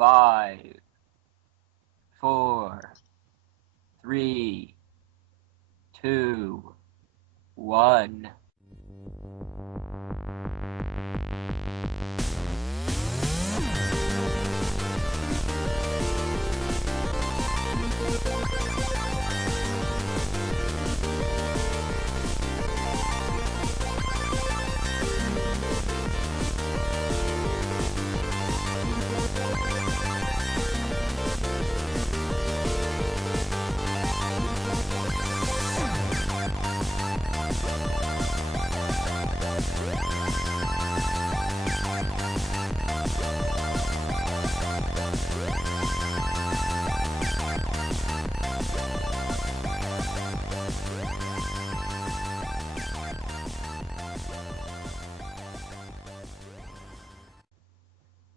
5, 4, 3, 2, 1.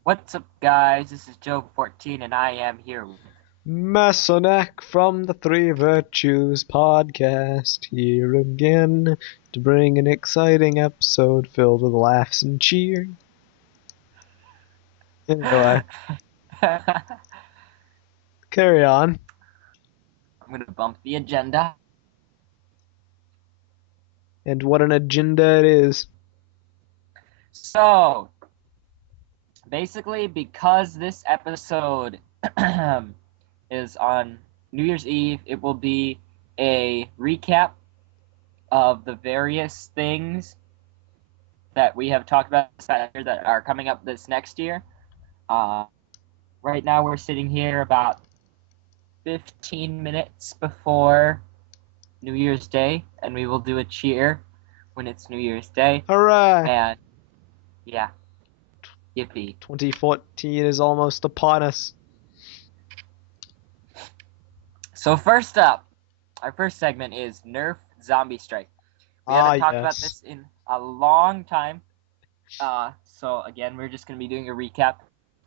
What's up, guys? This is Joe14, and I am here with Mesonak from the TheThreeVirtues podcast, here again to bring an exciting episode filled with laughs and cheer. Anyway, carry on. I'm going to bump the agenda. And what an agenda it is. So, basically, because this episode is on New Year's Eve, it will be a recap of the various things that we have talked about this year that are coming up this next year. Right now, we're sitting here about 15 minutes before New Year's Day, and we will do a cheer when it's New Year's Day. Hooray! And yeah, yippee. 2014 is almost upon us. So first up, our first segment is Nerf Zombiestrike. We haven't talked about this in a long time. So again, we're just going to be doing a recap.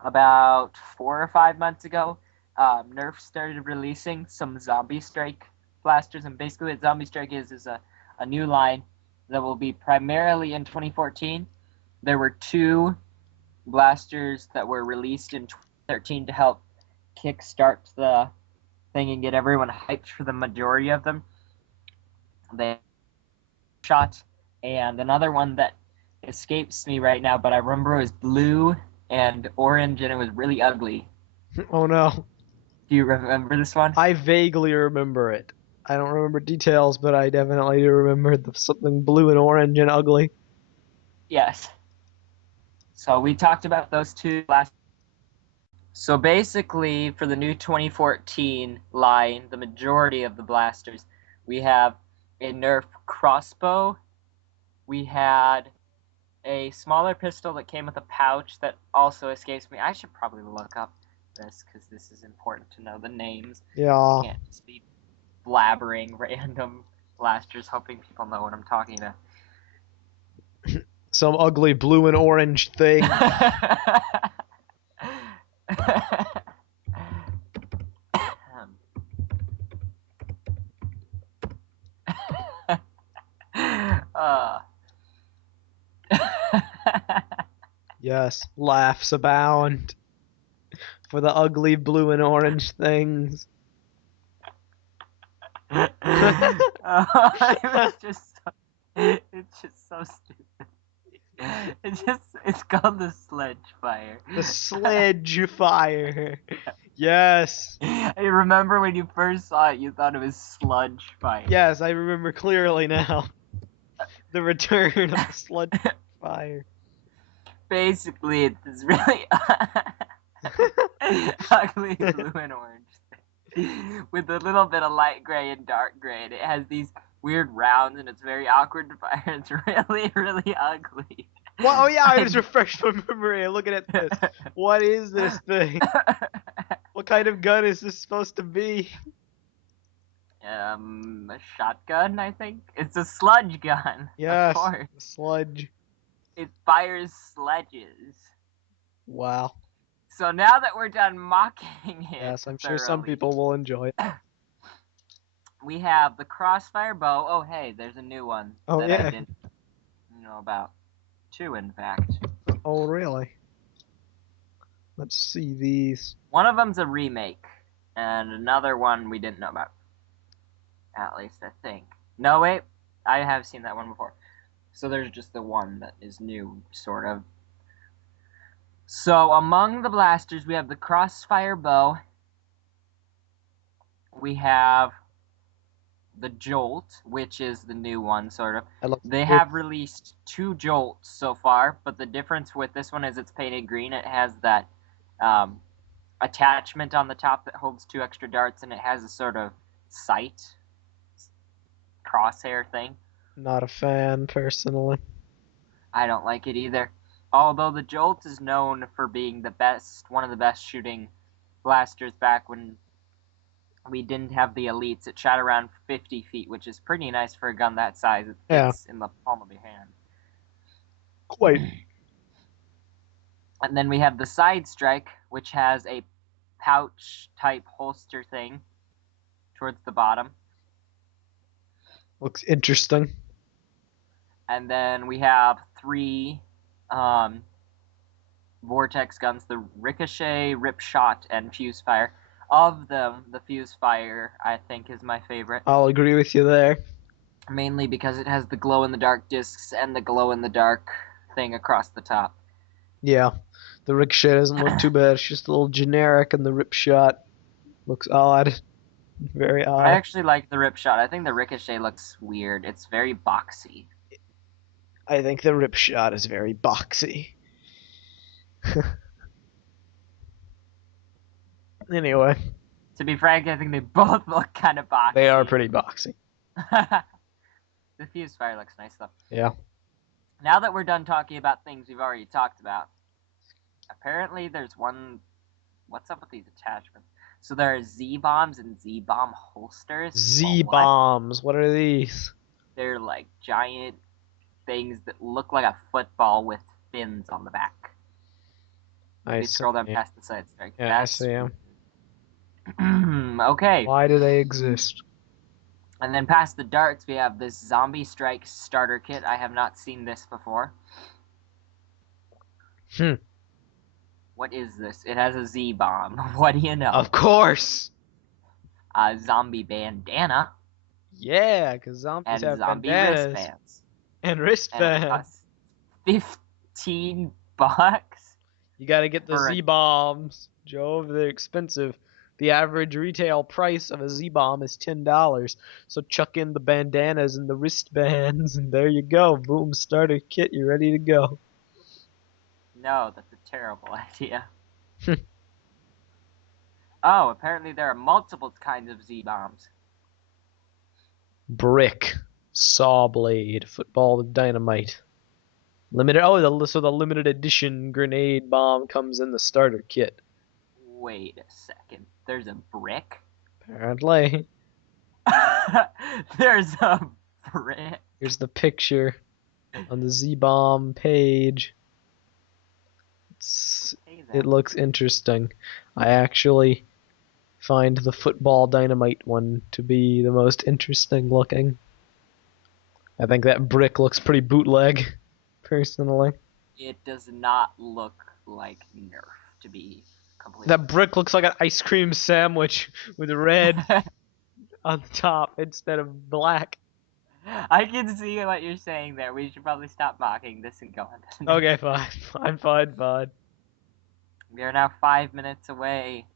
About 4 or 5 months ago, Nerf started releasing some Zombiestrike blasters, and basically what Zombiestrike is a new line that will be primarily in 2014. There were 2 blasters that were released in 2013 to help kickstart the thing and get everyone hyped for the majority of them. They shot, and another one that escapes me right now, but I remember it was blue and orange, and it was really ugly. Oh no. Do you remember this one? I vaguely remember it. I don't remember details, but I definitely do remember something blue and orange and ugly. Yes. So we talked about those 2 last. So basically, for the new 2014 line, the majority of the blasters, we have a Nerf crossbow. We had a smaller pistol that came with a pouch that also escapes me. I should probably look up this because this is important to know the names. Yeah. I can't just be blabbering random blasters hoping people know what I'm talking about. Some ugly blue and orange thing. Yes, laughs abound for the ugly blue and orange things. It's just so stupid. It's called the sledge fire. The sledge fire. Yes. I remember when you first saw it, you thought it was sludge fire. Yes, I remember clearly now. The return of the sludge fire. Basically, it's this really ugly blue and orange thing with a little bit of light gray and dark gray. And it has these weird rounds, and it's very awkward to fire. It's really, really ugly. Well, oh yeah, I just refreshed my memory looking at this. What is this thing? What kind of gun is this supposed to be? A shotgun, I think. It's a sludge gun. Yes, of course. Sludge. It fires sledges. Wow. So now that we're done mocking it, yes, I'm sure some people will enjoy it. We have the crossfire bow. Oh, hey, there's a new one that I didn't know about. 2, in fact. Oh, really? Let's see these. One of them's a remake, and another one we didn't know about. At least I think. No, wait. I have seen that one before. So there's just the one that is new, sort of. So among the blasters, we have the Crossfire Bow. We have the Jolt, which is the new one, sort of. They have released 2 Jolts so far, but the difference with this one is it's painted green. It has that attachment on the top that holds 2 extra darts, and it has a sort of sight crosshair thing. Not a fan, personally. I don't like it either. Although the Jolt is known for being one of the best shooting blasters back when we didn't have the elites. It shot around 50 feet, which is pretty nice for a gun that size. It fits in the palm of your hand. Quite. And then we have the Sidestrike, which has a pouch-type holster thing towards the bottom. Looks interesting. And then we have 3 Vortex guns, the Ricochet, Ripshot, and Fuse Fire. Of them, the Fuse Fire, I think, is my favorite. I'll agree with you there. Mainly because it has the glow-in-the-dark discs and the glow-in-the-dark thing across the top. Yeah. The Ricochet doesn't look too bad. It's just a little generic, and the Ripshot looks odd. Very odd. I actually like the Ripshot. I think the Ricochet looks weird. It's very boxy. I think the Ripshot is very boxy. Anyway. To be frank, I think they both look kind of boxy. They are pretty boxy. The Fuse Fire looks nice, though. Yeah. Now that we're done talking about things we've already talked about, apparently there's one... What's up with these attachments? So there are Z-bombs and Z-bomb holsters. Z-bombs? What are these? They're like giant things that look like a football with fins on the back. I see. Scroll down past the Sidestrike. Yeah, I see them. Okay. Why do they exist? And then past the darts, we have this Zombiestrike starter kit. I have not seen this before. What is this? It has a Z-bomb. What do you know? Of course! A zombie bandana. Yeah, because zombies have zombie bandanas. wristbands. And wristbands. And $15. You gotta get the Z-bombs. Jove, they're expensive. The average retail price of a Z-bomb is $10. So chuck in the bandanas and the wristbands, and there you go. Boom, starter kit, you're ready to go. No, that's a terrible idea. Oh, apparently there are multiple kinds of Z-bombs. Brick, saw blade, football with dynamite. Limited. So the limited edition grenade bomb comes in the starter kit. Wait a second. There's a brick? Apparently. There's a brick. Here's the picture on the Z-bomb page. It looks interesting. I actually find the football dynamite one to be the most interesting looking. I think that brick looks pretty bootleg, personally. It does not look like Nerf, to be completely. That brick looks like an ice cream sandwich with red on the top instead of black. I can see what you're saying there. We should probably stop mocking this and go on. Okay, fine. We are now 5 minutes away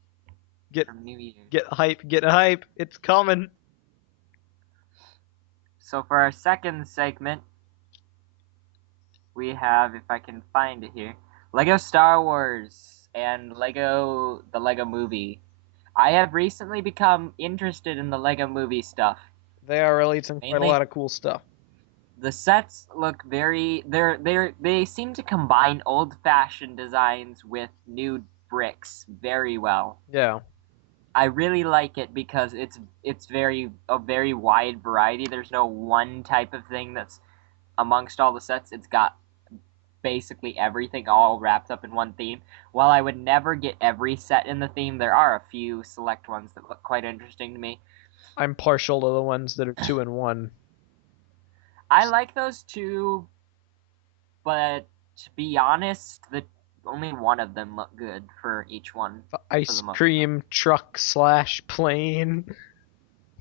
from New Year's. Get hype, it's coming. So for our second segment, we have, if I can find it here, Lego Star Wars and the Lego Movie. I have recently become interested in the Lego Movie stuff. They are releasing quite a lot of cool stuff. The sets look they seem to combine old-fashioned designs with new bricks very well. Yeah. I really like it because it's a very wide variety. There's no one type of thing that's amongst all the sets. It's got basically everything all wrapped up in one theme. While I would never get every set in the theme, there are a few select ones that look quite interesting to me. I'm partial to the ones that are 2-in-1. I like those too, but to be honest, only one of them look good for each one. The ice cream truck / plane.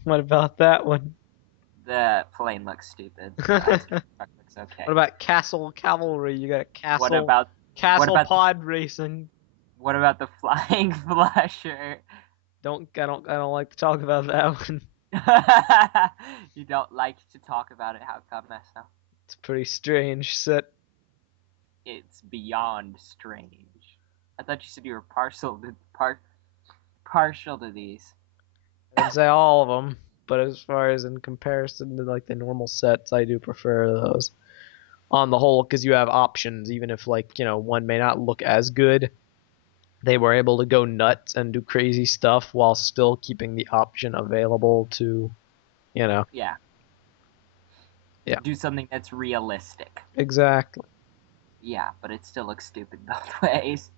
What about that one? The plane looks stupid. The ice cream truck looks okay. What about Castle Cavalry? You got Castle. What about Pod Racing? What about the Flying Flusher? I don't like to talk about that one. You don't like to talk about it? How come, Meso? It's a pretty strange set. It's beyond strange. I thought you said you were partial to these. I'd say all of them, but as far as in comparison to like the normal sets, I do prefer those. On the whole, because you have options, even if one may not look as good, they were able to go nuts and do crazy stuff while still keeping the option available to, Yeah. Do something that's realistic. Exactly. Yeah, but it still looks stupid both ways.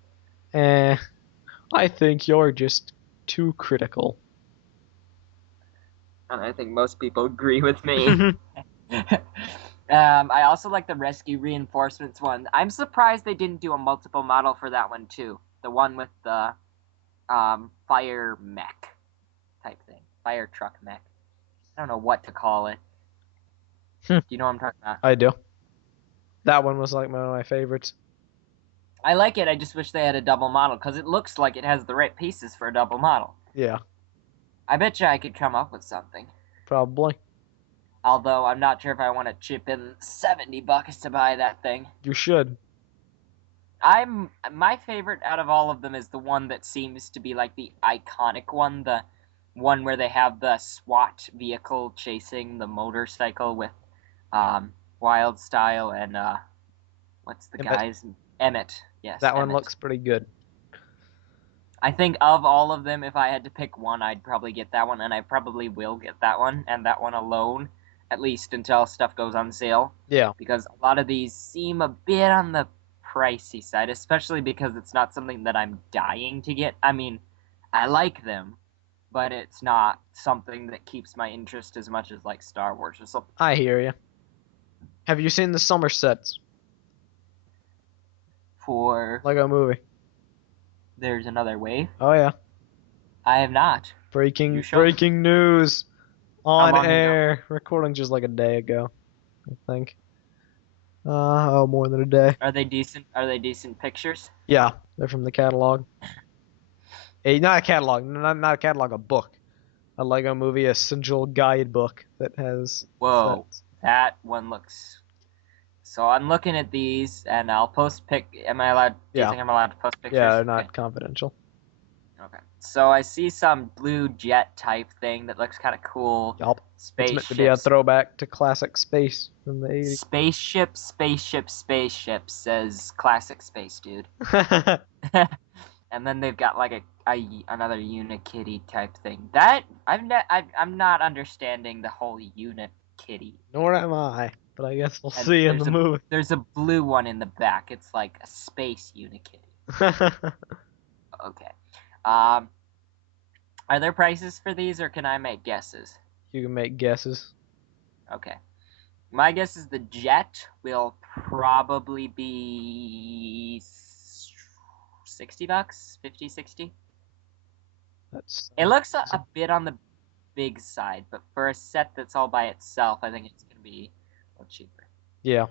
I think you're just too critical. And I think most people agree with me. I also like the Rescue Reinforcements one. I'm surprised they didn't do a multiple model for that one too. The one with the fire mech type thing. Fire truck mech. I don't know what to call it. Do you know what I'm talking about? I do. That one was like one of my favorites. I like it. I just wish they had a double model because it looks like it has the right pieces for a double model. Yeah. I bet you I could come up with something. Probably. Although I'm not sure if I want to chip in $70 to buy that thing. You should. My favorite out of all of them is the one that seems to be like the iconic one, the one where they have the SWAT vehicle chasing the motorcycle with Wild Style and what's the guy's Emmett. Yes. That one looks pretty good. I think of all of them, if I had to pick one, I'd probably get that one, and I probably will get that one, and that one alone, at least until stuff goes on sale. Yeah. Because a lot of these seem a bit on the pricey side, especially because it's not something that I'm dying to get. I mean, I like them, but it's not something that keeps my interest as much as like Star Wars or something. I hear you. Have you seen the summer sets? For Lego Movie. There's Another Wave? Oh yeah. I have not. Breaking news on air. Recording just like a day ago, I think. More than a day. Are they decent? Are they decent pictures? Yeah, they're from the catalog. Not a catalog, not a catalog, a book. A Lego Movie Essential Guidebook that has. Whoa, sets. That one looks. So I'm looking at these, and I'll post Am I allowed? Do you think I'm allowed to post pictures? Yeah, they're not confidential. Okay. So I see some blue jet type thing that looks kind of cool. Yup. Spaceships. It's meant to be a throwback to classic space from the 80s. Spaceship says classic space, dude. And then they've got like another Unikitty type thing. That I'm not understanding the whole Unikitty. Nor am I, but I guess we'll see in the movie. There's a blue one in the back. It's like a space Unikitty. Okay. Are there prices for these, or can I make guesses? You can make guesses. Okay. My guess is the jet will probably be $60, 50, 60. It looks a bit on the big side, but for a set that's all by itself, I think it's gonna be a little cheaper. Yeah.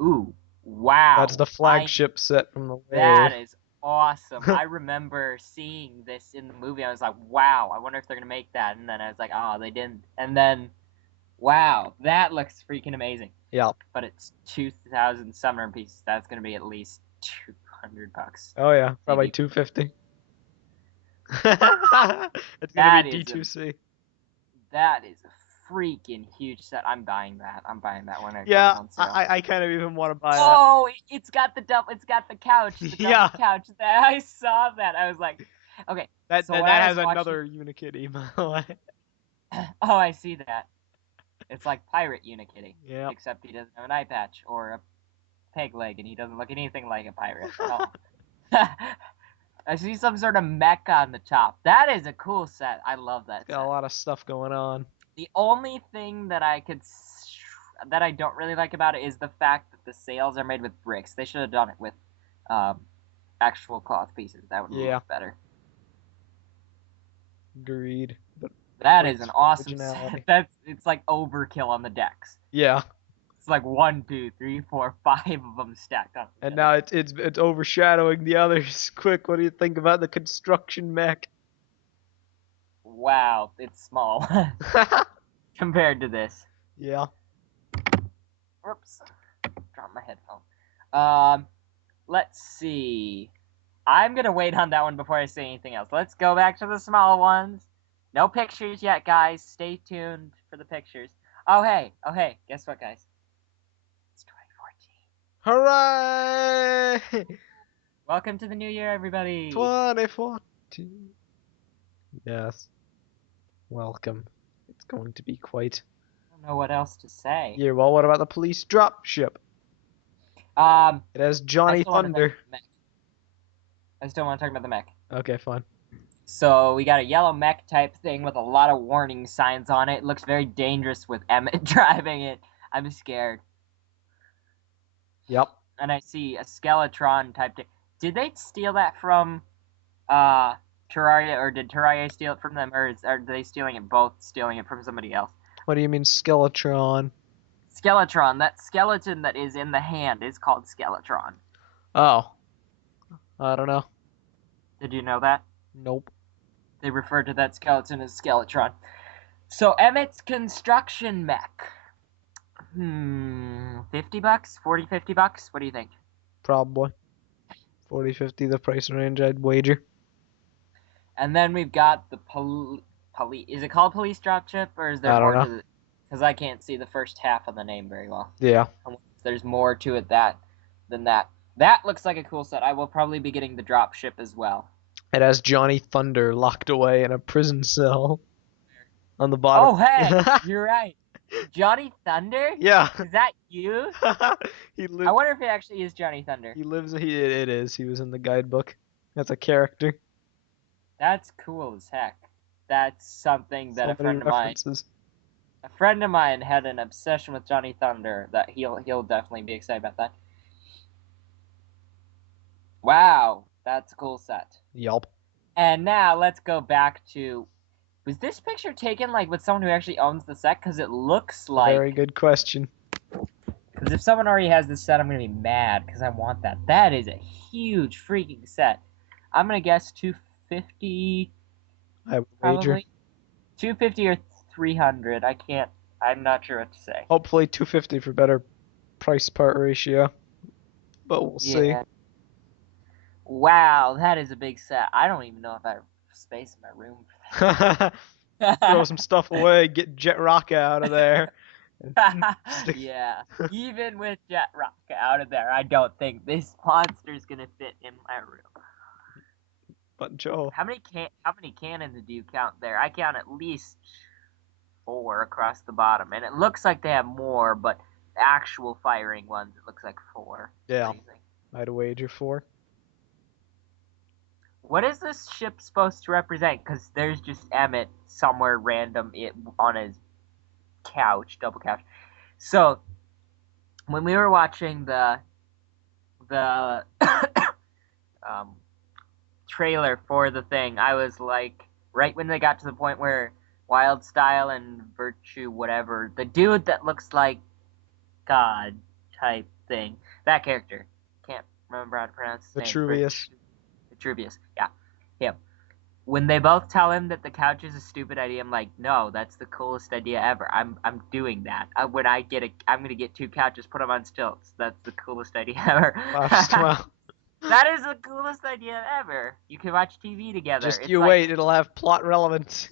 Ooh, wow. That's the flagship set from the Wave. That is awesome. I remember seeing this in the movie. I was like, wow, I wonder if they're going to make that. And then I was like, oh, they didn't. And then, wow, that looks freaking amazing. Yeah. But it's 2,000 summer pieces. That's going to be at least $200. Oh, yeah. Probably $250. It's going to be D2C. That is a freaking huge set. I'm buying that. When it goes on sale. I kind of even want to buy that. Oh, it's got the couch. The yeah. couch. I saw that. I was like, okay. That has another Unikitty. Oh, I see that. It's like Pirate Unikitty. Yeah. Except he doesn't have an eye patch or a peg leg, and he doesn't look anything like a pirate. Oh. I see some sort of mech on the top. That is a cool set. I love that. It's got a lot of stuff going on. The only thing that I could that I don't really like about it is the fact that the sails are made with bricks. They should have done it with actual cloth pieces. That would look better. Agreed. But that is an awesome set. It's like overkill on the decks. Yeah. It's like 1, 2, 3, 4, 5 of them stacked up. And now it's overshadowing the others. Quick, what do you think about the construction mech? Wow, it's small compared to this. Yeah. Whoops. Dropped my headphone. Let's see. I'm going to wait on that one before I say anything else. Let's go back to the small ones. No pictures yet, guys. Stay tuned for the pictures. Oh, hey. Guess what, guys? It's 2014. Hooray! Welcome to the new year, everybody. 2014. Yes. Welcome. It's going to be quite... I don't know what else to say. Yeah, well, what about the police drop ship? It has Johnny Thunder. I still want to talk about the mech. Okay, fine. So we got a yellow mech type thing with a lot of warning signs on it. It looks very dangerous with Emmett driving it. I'm scared. Yep. And I see a Skeletron type thing. Did they steal that from Terraria, or did Terraria steal it from them, or are they stealing it from somebody else? What do you mean Skeletron? Skeletron, that skeleton that is in the hand is called Skeletron. Oh. I don't know. Did you know that? Nope. They refer to that skeleton as Skeletron. So Emmett's construction mech. $50? $40, $50? What do you think? Probably. 40, 50, the price range I'd wager. And then we've got the police. Is it called police dropship, or is there more to it? Because I can't see the first half of the name very well. Yeah. There's more to it than that. That looks like a cool set. I will probably be getting the dropship as well. It has Johnny Thunder locked away in a prison cell on the bottom. Oh, hey, you're right. Johnny Thunder? Yeah. Is that you? I wonder if it actually is Johnny Thunder. It is. He was in the guidebook. That's a character. That's cool as heck. That's something that a friend of mine had an obsession with Johnny Thunder that he'll definitely be excited about that. Wow, that's a cool set. Yup. And now let's go back to... Was this picture taken like with someone who actually owns the set? Because it looks like... Very good question. Because if someone already has this set, I'm going to be mad because I want that. That is a huge freaking set. I'm going to guess $250... I would wager. $250 or $300. I'm not sure what to say. Hopefully $250 for better price part ratio. But we'll see. Wow, that is a big set. I don't even know if I have space in my room for that. Throw some stuff away, get Jet Rocket out of there. Yeah, even with Jet Rocket out of there, I don't think this monster's gonna fit in my room. But Joe, how many cannons do you count there? I count at least 4 across the bottom, and it looks like they have more, but the actual firing ones, it looks like 4. Yeah, I'd wager 4. What is this ship supposed to represent? Because there's just Emmett somewhere random on his couch, double couch. So, when we were watching the trailer for the thing, I was like, right when they got to the point where Wild Style and Virtue, whatever, the dude that looks like God type thing, that character, can't remember how to pronounce his name. Vitruvius, yeah, him. When they both tell him that the couch is a stupid idea, I'm like, no, that's the coolest idea ever. I'm doing that. I'm gonna get 2 couches, put them on stilts. That's the coolest idea ever. Wow. That is the coolest idea ever. You can watch TV together. Just you wait, it'll have plot relevance.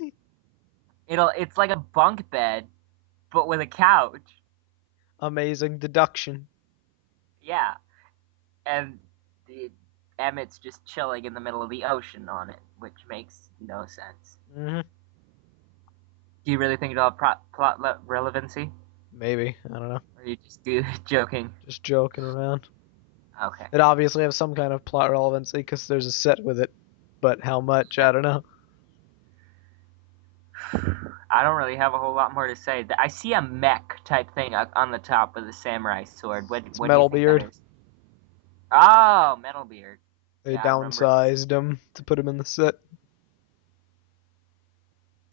It's like a bunk bed, but with a couch. Amazing deduction. Yeah, and Emmett's just chilling in the middle of the ocean on it, which makes no sense. Mm-hmm. Do you really think it'll have plot relevancy? Maybe. I don't know. Or are you just joking? Just joking around. Okay. It obviously has some kind of plot relevancy because there's a set with it, but how much? I don't know. I don't really have a whole lot more to say. I see a mech type thing on the top with a samurai sword. What do you think that is? Oh, Metalbeard. They downsized him to put him in the set.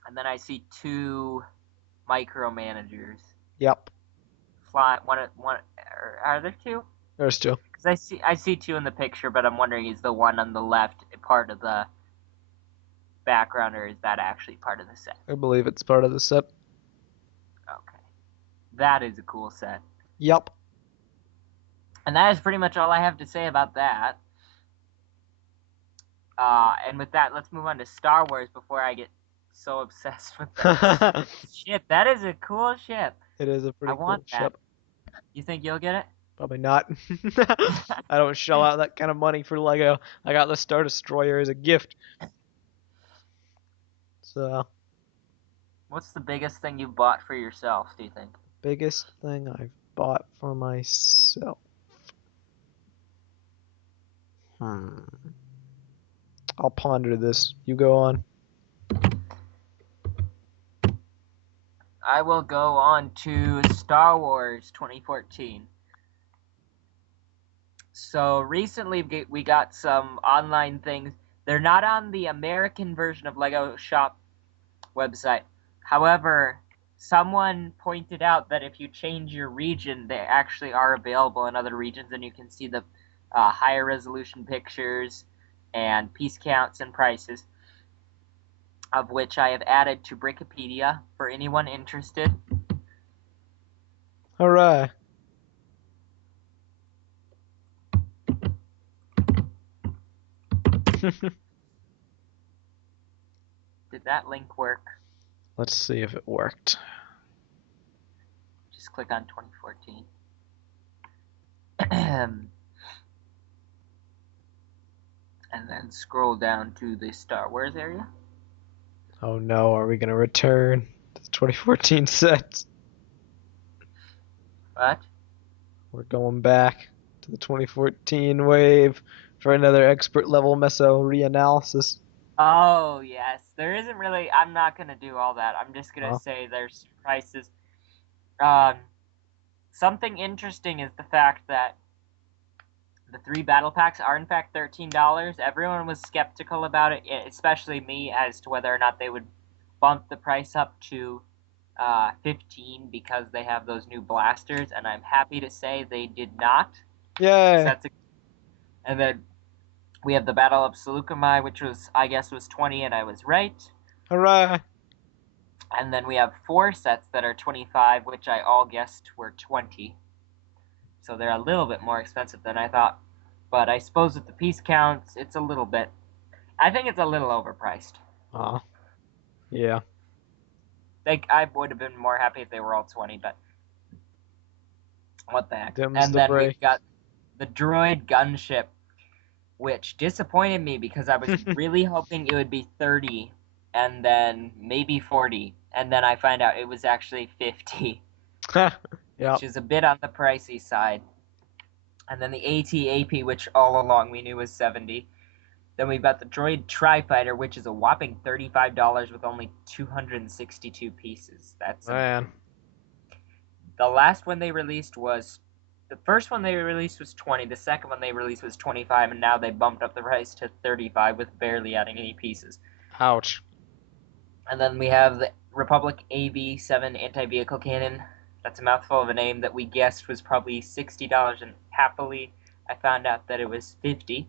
And then I see 2 micromanagers. Yep. One. Are there 2? There's 2. Because I see 2 in the picture, but I'm wondering, is the one on the left part of the background, or is that actually part of the set? I believe it's part of the set. Okay. That is a cool set. Yep. And that is pretty much all I have to say about that. And with that, let's move on to Star Wars before I get so obsessed with that. Shit, that is a cool ship. It is a pretty cool ship. You think you'll get it? Probably not. I don't shell out that kind of money for Lego. I got the Star Destroyer as a gift. So. What's the biggest thing you bought for yourself, do you think? Biggest thing I've bought for myself. I'll ponder this. You go on. I will go on to Star Wars 2014. So recently we got some online things. They're not on the American version of Lego Shop website. However, someone pointed out that if you change your region, they actually are available in other regions, and you can see the higher resolution pictures and piece counts and prices, of which I have added to Brickopedia for anyone interested. Hooray. Did that link work? Let's see if it worked. Just click on 2014. And then scroll down to the Star Wars area. Oh no, are we going to return to the 2014 sets? What? We're going back to the 2014 wave for another expert level meso reanalysis. Oh, yes. There isn't really... I'm not going to do all that. I'm just going to say there's prices. Something interesting is the fact that the 3 battle packs are in fact $13. Everyone was skeptical about it, especially me, as to whether or not they would bump the price up to $15 because they have those new blasters, and I'm happy to say they did not. Yay! And then we have the Battle of Seleucami, which I guess was $20, and I was right. Hooray! And then we have 4 sets that are $25, which I all guessed were $20. So they're a little bit more expensive than I thought. But I suppose with the piece counts, it's a little bit... I think it's a little overpriced. Yeah. I would have been more happy if they were all 20, but... What the heck. And then we've got the droid gunship, which disappointed me because I was really hoping it would be 30 and then maybe 40. And then I find out it was actually 50. Yep. Which is a bit on the pricey side. And then the AT-AP, which all along we knew was 70. Then we've got the Droid Tri-Fighter, which is a whopping $35 with only 262 pieces. That's man. The last one they released was... The first one they released was 20. The second one they released was 25, and now they bumped up the price to 35 with barely adding any pieces. Ouch. And then we have the Republic AV-7 anti-vehicle cannon. That's a mouthful of a name that we guessed was probably $60, and happily I found out that it was $50.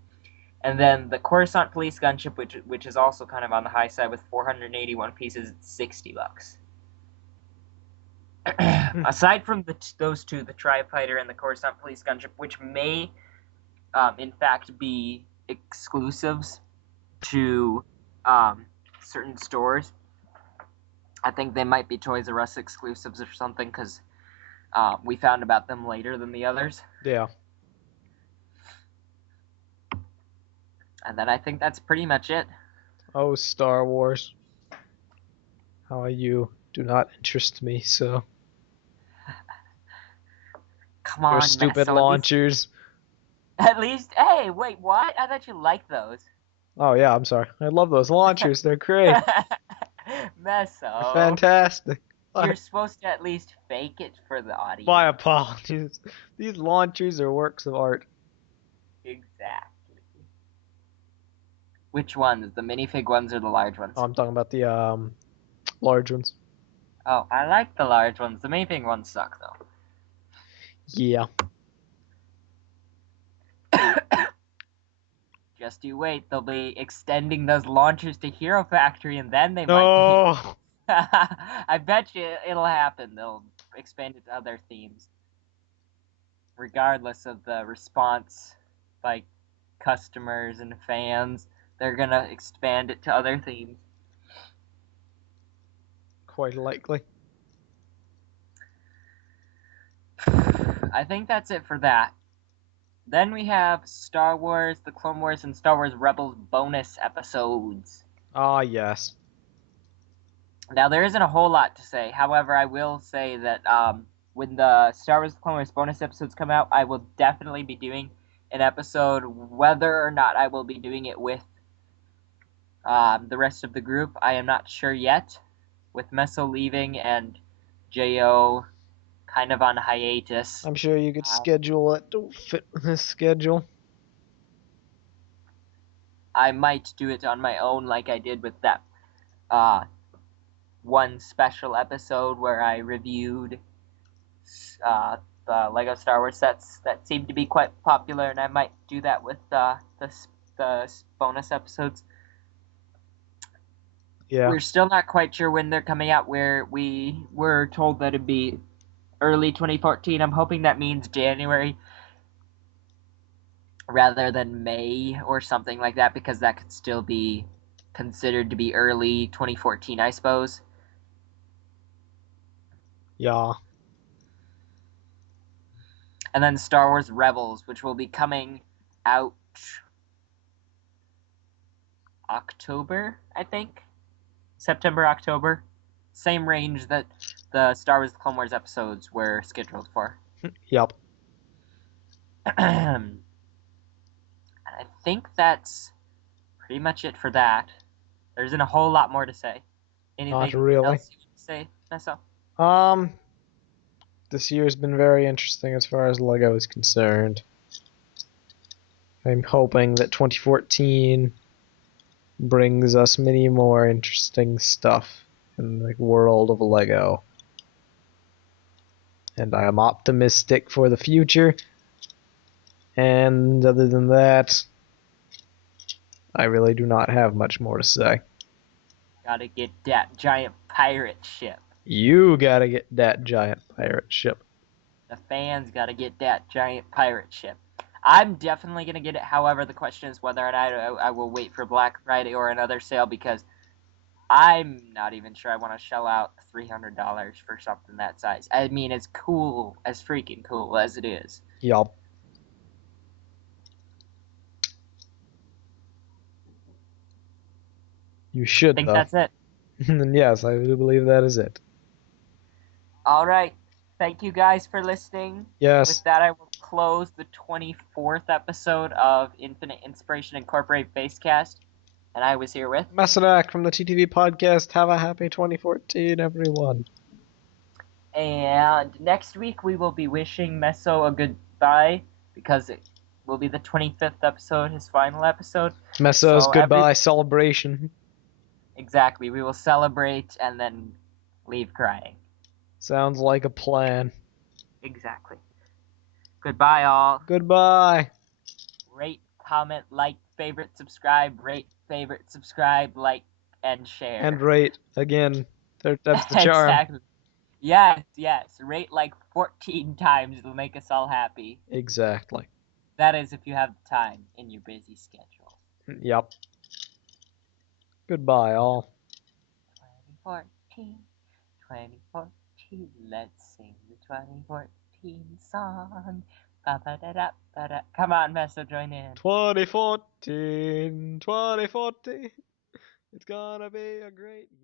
And then the Coruscant Police Gunship, which is also kind of on the high side with 481 pieces, it's $60. Aside from those two, the Tri-Fighter and the Coruscant Police Gunship, which may in fact be exclusives to certain stores, I think they might be Toys R Us exclusives or something, because we found about them later than the others. Yeah. And then I think that's pretty much it. Oh, Star Wars. How you do not interest me, so... Come on, your stupid launchers. At least, hey, wait, what? I thought you liked those. Oh, yeah, I'm sorry. I love those launchers. They're great. Meso. Fantastic. You're supposed to at least fake it for the audience. My apologies. These launchers are works of art. Exactly. Which ones? The minifig ones or the large ones? Oh, I'm talking about the large ones. Oh, I like the large ones. The minifig ones suck, though. Yeah. Just you wait. They'll be extending those launchers to Hero Factory, and then they might No. be... I bet you it'll happen. They'll expand it to other themes. Regardless of the response by customers and fans, they're gonna expand it to other themes. Quite likely. I think that's it for that. Then we have Star Wars, The Clone Wars, and Star Wars Rebels bonus episodes. Ah, yes. Now, there isn't a whole lot to say. However, I will say that when the Star Wars Clone Wars bonus episodes come out, I will definitely be doing an episode. Whether or not I will be doing it with the rest of the group, I am not sure yet. With Meso leaving and Jo kind of on hiatus. I'm sure you could schedule it to fit with his schedule. I might do it on my own like I did with that one special episode where I reviewed the Lego Star Wars sets that seemed to be quite popular, and I might do that with the bonus episodes. Yeah. We're still not quite sure when they're coming out. Where we were told that it'd be early 2014. I'm hoping that means January rather than May or something like that, because that could still be considered to be early 2014, I suppose. Yeah. And then Star Wars Rebels, which will be coming out October, I think. September, October. Same range that the Star Wars Clone Wars episodes were scheduled for. Yep. I think that's pretty much it for that. There isn't a whole lot more to say. Anything Not really. else you want to say, Meso? This year's been very interesting as far as Lego is concerned. I'm hoping that 2014 brings us many more interesting stuff in the world of Lego. And I am optimistic for the future. And other than that, I really do not have much more to say. Gotta get that giant pirate ship. You gotta get that giant pirate ship. The fans gotta get that giant pirate ship. I'm definitely gonna get it. However, the question is whether or not I will wait for Black Friday or another sale, because I'm not even sure I want to shell out $300 for something that size. I mean, as cool, as freaking cool as it is. Yup. You should, I think though. that's it. Yes, I do believe that is it. All right. Thank you guys for listening. Yes. With that, I will close the 24th episode of Infinite Inspiration Incorporated Facecast. And I was here with Mesonak from the TTV podcast. Have a happy 2014, everyone. And next week we will be wishing Meso a goodbye, because it will be the 25th episode, his final episode. Meso's goodbye celebration. Exactly. We will celebrate and then leave crying. Sounds like a plan. Exactly. Goodbye, all. Goodbye. Rate, comment, like, favorite, subscribe, rate, favorite, subscribe, like, and share. And rate, again. That's the charm. Exactly. Yes. Rate like 14 times. It'll make us all happy. Exactly. That is if you have the time in your busy schedule. Yep. Goodbye, all. 2014, 2014, let's sing the 2014 song. Ba-ba-da-da-ba-da. Come on, Meso, join in. 2014. It's gonna be a great year.